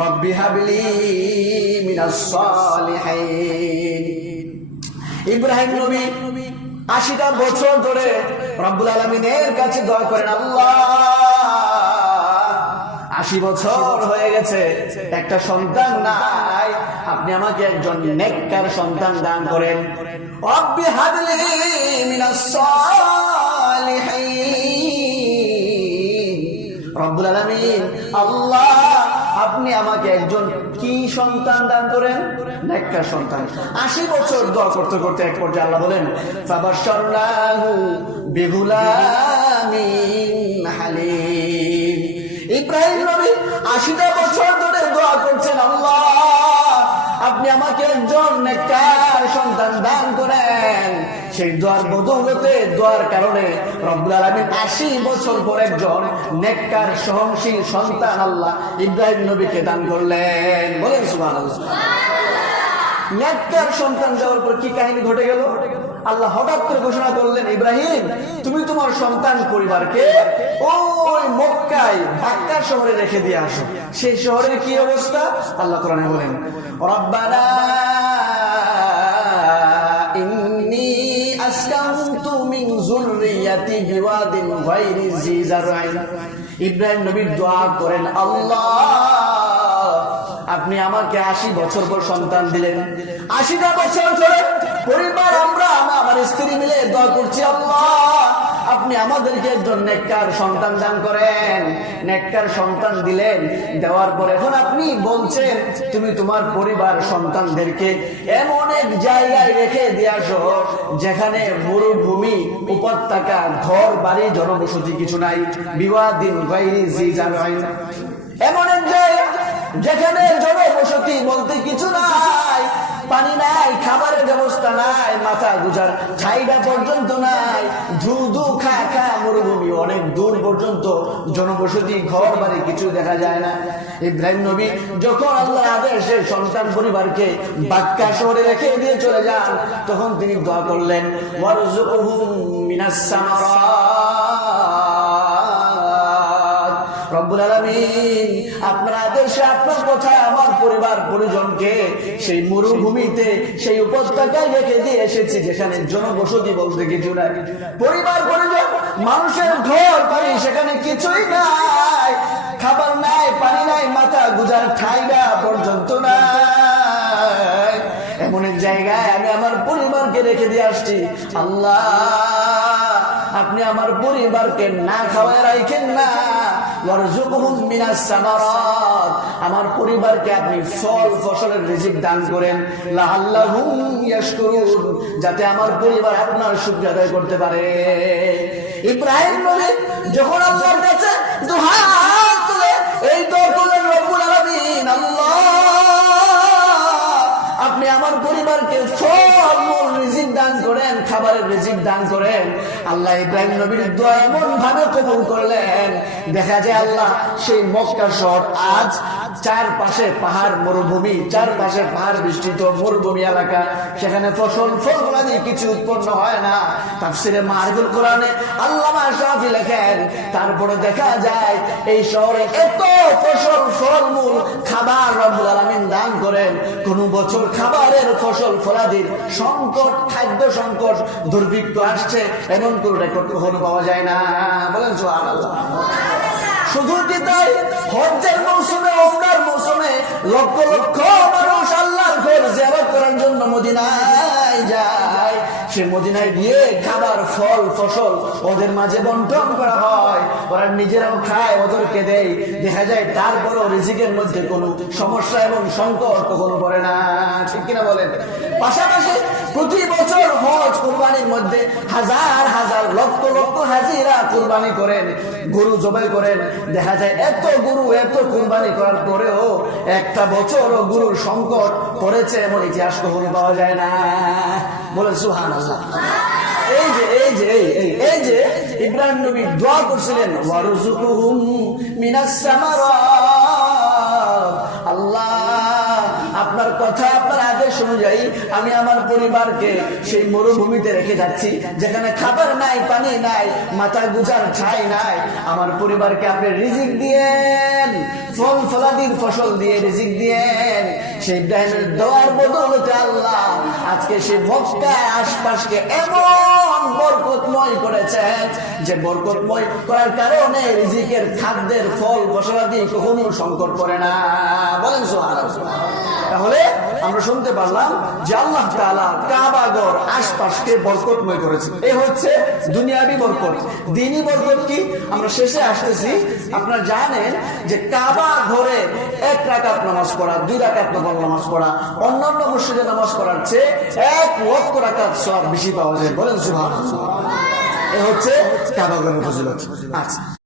রব্বি হাবলি মিনাস সালিহিন। ইব্রাহিম নবী 80টা বছর ধরে রব্বুল আলামিনের কাছে দোয়া করেন, আল্লাহ 80 বছর হয়ে গেছে, একটা সন্তান নাই, আপনি আমাকে একজন নেককার সন্তান দান করেন। রব্বি হাবলি মিনাস সালিহিন। রব্বুল আলামিন আল্লাহ আপনি আমাকে একজন কি সন্তান দান করেন? নেককার সন্তান। 80 বছর দোয়া করতে করতে এক পর্যায়ে আল্লাহ বলেন, ফাবাশশারনাহু বিগুলামিন হালিম। ইব্রাহিম নবী 80টা বছর ধরে দোয়া করছেন, আল্লাহ আপনি আমাকে একজন নেককার সন্তান দান করেন। সেই দোয়ার বদৌলতে, দোয়ার কারণে রব্বুল আলামিন 80 বছর পর একজন নেককার সহনশীল সন্তান আল্লাহ ইব্রাহিম নবীকে দান করলেন। বলেন সুবহানাল্লাহ। নেককার সন্তান দেওয়ার পর কি কাহিনী ঘটে গেল? আল্লাহ হঠাৎ করে ঘোষণা করলেন, ইব্রাহিম তুমি তোমার সন্তান পরিবারকে ওই মক্কায় মক্কা শহরে রেখে দিয়ে আসো। সেই শহরের কি অবস্থা আল্লাহ কোরআনে বলেন, রব্বানা ইন্নী আসকানতু মিন যুররিয়াতি বিওয়াদিন গায়রি জি জারআইন। ইব্রাহিম নবী দোয়া করেন, আল্লাহ আপনি আমাকে 80 বছর পর সন্তান দিলেন। 80টা বছর ধরে পরিবার আমরা আমার স্ত্রী মিলে দোয়া করছি, আল্লাহ আপনি আমাদেরকে একজন নেককার সন্তান দান করেন। নেককার সন্তান দিলেন, দেওয়ার পর এখন আপনি বলছেন তুমি তোমার পরিবার সন্তানদেরকে এমন এক জায়গায় রেখে দিয়ে আসো যেখানে মরুভূমি, উপত্যকা, ঘর বাড়ি, জনবসতি কিছু নাই। বিওয়াদিন গায়রি জি জারআইন, এমন এক জায়গা যেখানে জনবসতি বলতে কিছু নাই, পানি নাই, খাবারের ব্যবস্থা নাই, মাথা গুজার ছাইডা পর্যন্ত নাই, ধু ধু খা খা মরুভূমি, অনেক দূর পর্যন্ত জনবসতি, ঘর বাড়ি কিছু দেখা যায় না। ইব্রাহিম নবী যখন আল্লাহর আদেশে সন্তান পরিবারকে মক্কা শহরে রেখে দিয়ে চলে যান, তখন তিনি দোয়া করলেন, ওয়ারযুকহুম মিনাস সামারাত। রব্বুল আলামিন আপনার আদেশে, আপনার কথায় আমার পরিবার পরিজনকে সেই মরুভূমিতে, সেই উপত্যকায় রেখে দিয়ে এসেছি যেখানে জনবসতি বলতে কিছু নাই, পরিবার পরিজন, মানুষের ঘর বাড়ি সেখানে কিছুই নাই, খাবার নাই, পানি নাই, মাথা গুজার ঠাইডা পর্যন্ত নাই। এমন এক জায়গায় আমি আমার পরিবারকে রেখে দিয়ে আসছি। আল্লাহ আপনি আমার পরিবারকে না খাওয়ায় রাখেন না, ওয়ারযুকহুম মিনাস সামারাত, আমার পরিবারকে আপনি ফল ফসলের রিজিক দান করেন, লাআল্লাহুম ইয়াশকুরুন, যাতে আমার পরিবার আপনার শুকরিয়া আদায় করতে পারে। ইব্রাহিম নবী যখন আল্লাহর কাছে দুহাত তুলে এই দোয়া করলেন, রব্বুল আলামিন আল্লাহ আপনি আমার পরিবারকে ফল মূল রিজিক দান করেন, খাবারের রিজিক দান করেন। আল্লাহ ইব্রাহিম নবীর দোয়া এমন ভাবে কবুল করলেন, দেখা যায় আল্লাহ সেই মক্কা শহর আজ চারপাশে পাহাড়, মরুভূমি, চারপাশে পাহাড় বৃষ্টিত মরুভূমি এলাকা, সেখানে ফসল ফলফলাদি কিছু উৎপন্ন হয় না। তাফসিরে মারিফুল কোরআনে আল্লামা শাফি লেখেন, তারপরে দেখা যায় এই শহরে এত ফসল ফলমূল খাবার রব্বুল আলামিন দান করেন, কোন বছর খাবারের ফসল ফলাদির সংকট, খাদ্য সংকট, দুর্ভিক্ষ আসছে এমন কোন রেকর্ড কখনো পাওয়া যায় না। বলেন সুবহানাল্লাহ। শুধু কি তাই, হজ্জের মৌসুমে, ওমরার মৌসুমে লক্ষ লক্ষ মানুষ আল্লাহর ঘর জিয়ারত করার জন্য মদিনায় যায়। সে মদিনায় গিয়ে খাবার, ফল ফসল ওদের মাঝে বন্টন করা হয়, ওরা নিজেরাও খায়, ওদেরকে দেয়। দেখা যায় তারপরও রিজিকের মধ্যে কোনো সমস্যা এবং সংকট কখনো পড়ে না, ঠিক কিনা বলেন? পাশাপাশি প্রতি বছর হজ কুরবানির মধ্যে হাজার হাজার লক্ষ লক্ষ হাজিরা কুরবানি করেন, গরু জবাই করেন। দেখা যায় এত গরু, এত কুরবানি করার পরেও একটা বছরও গরুর সংকট পড়েছে এমন ইতিহাস কখনো পাওয়া যায় না। বলেন সুবহানাল্লাহ। এই যে ইব্রাহিম নবী দোয়া করছিলেন, ওয়ারযুকহুম মিনাস সামারাত, আল্লাহ আপনার কথা, আপনার আদেশ অনুযায়ী আমি আমার পরিবারকে সেই মরুভূমিতে রেখে যাচ্ছি যেখানে খাবার নাই, পানি নাই, মাথা গুজার ছাই নাই। আমার পরিবারকে আপনি রিজিক দিয়েন, ফল ফলাদির ফসল দিয়ে রিজিক দিয়েন। সেই ইব্রাহিমের দোয়ার বদৌলতে আল্লাহ আজকে সেই মক্কার আশপাশকে এমন বরকতময় করেছেন যে বরকতময় করার কারণে রিজিকের খাদ্যের ফল ফসলাদি কখনো সংকট পড়ে না। বলেন সুবহানাল্লাহ। তাহলে আমরা শুনতে পারলাম যে আল্লাহ তাআলা কাবা ঘর আশপাশকে বরকতময় করেছে। এই হচ্ছে দুনিয়াবি বরকত। দ্বীনি বরকত কি আমরা শেষে আসতেছি। আপনারা জানেন যে কাবা ঘরে 1 রাকাত নামাজ পড়া, 2 রাকাত নফল নামাজ পড়া অন্যান্য মসজিদে নামাজ পড়ার চেয়ে 1 লক্ষ রাকাত সওয়াব বেশি পাওয়া যায়। বলেন সুবহানাল্লাহ। এই হচ্ছে কাবা ঘরের ফজিলত। আচ্ছা।